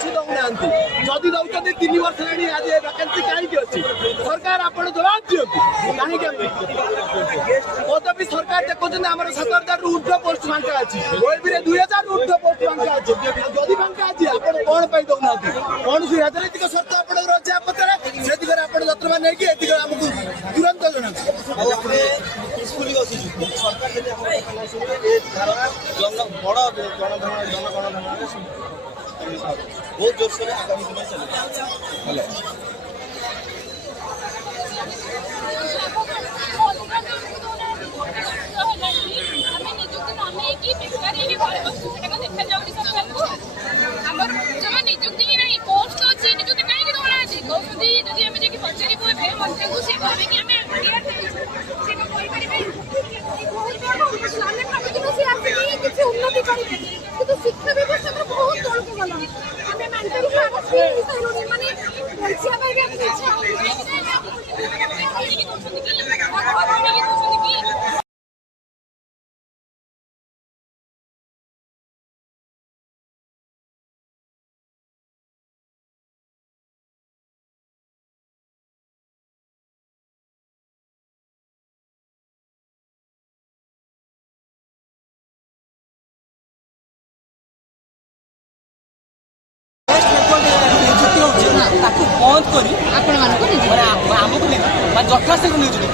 କିଛି ଦଉନାହାନ୍ତି। ଯଦି ଦଉଛନ୍ତି 3 ବର୍ଷ ହେଲାଣି ଆଜି ଭ୍ୟାକେନ୍ସି କାହିଁକି ଅଛି? ସରକାର ଆପଣ ଜବାବ ଦିଅନ୍ତୁ କାହିଁକି? ପଦବୀ ସରକାର ଦେଖୁଛନ୍ତି ଆମର 7000 ରୁ ଉର୍ଦ୍ଧ୍ୱ ପୋଷ୍ଟ ଫାଙ୍କା ଅଛି, ଓଏବିରେ 2000 ରୁ ଉର୍ଦ୍ଧ୍ୱ ପୋଷ୍ଟ ଫାଙ୍କା ଅଛି। ଯଦି ଫାଙ୍କା ଅଛି ଆପଣ କଣ ପାଇଁ ଦଉନାହାନ୍ତି? କୌଣସି ରାଜନୈତିକ ସର୍ତ୍ତ ଆପଣଙ୍କର ଅଛି ଆ ପଛରେ, ସେ ଦିଗରେ ଆପଣ ଯତ୍ନ ନେଇକି ଏ ଦିଗରେ ଆମକୁ ତୁରନ୍ତ ଜଣାନ୍ତୁ। ସରକାର ଯଦି ଆମର ଏ ଧାରଣା ବଡ଼ ଜନଗଣନାରେ ବହୁତ ଜୋରସୋରରେ ଆଗାମୀ ଦିନ ଚାଲିବ। শিক্ষা ব্যবস্থা বহুত তলকু গলা আমি মেন্টালি মানে পরিচয় পাইবে ইচ্ছা ତାକୁ ବନ୍ଦ କରି ଆପଣମାନଙ୍କୁ ଆମକୁ ଯଥାଶୀଘ୍ର ନିଯୁକ୍ତି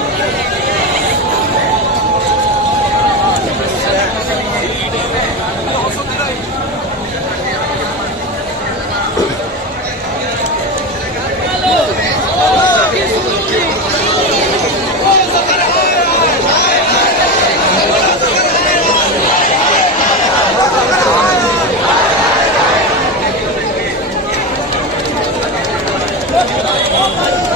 Thank you.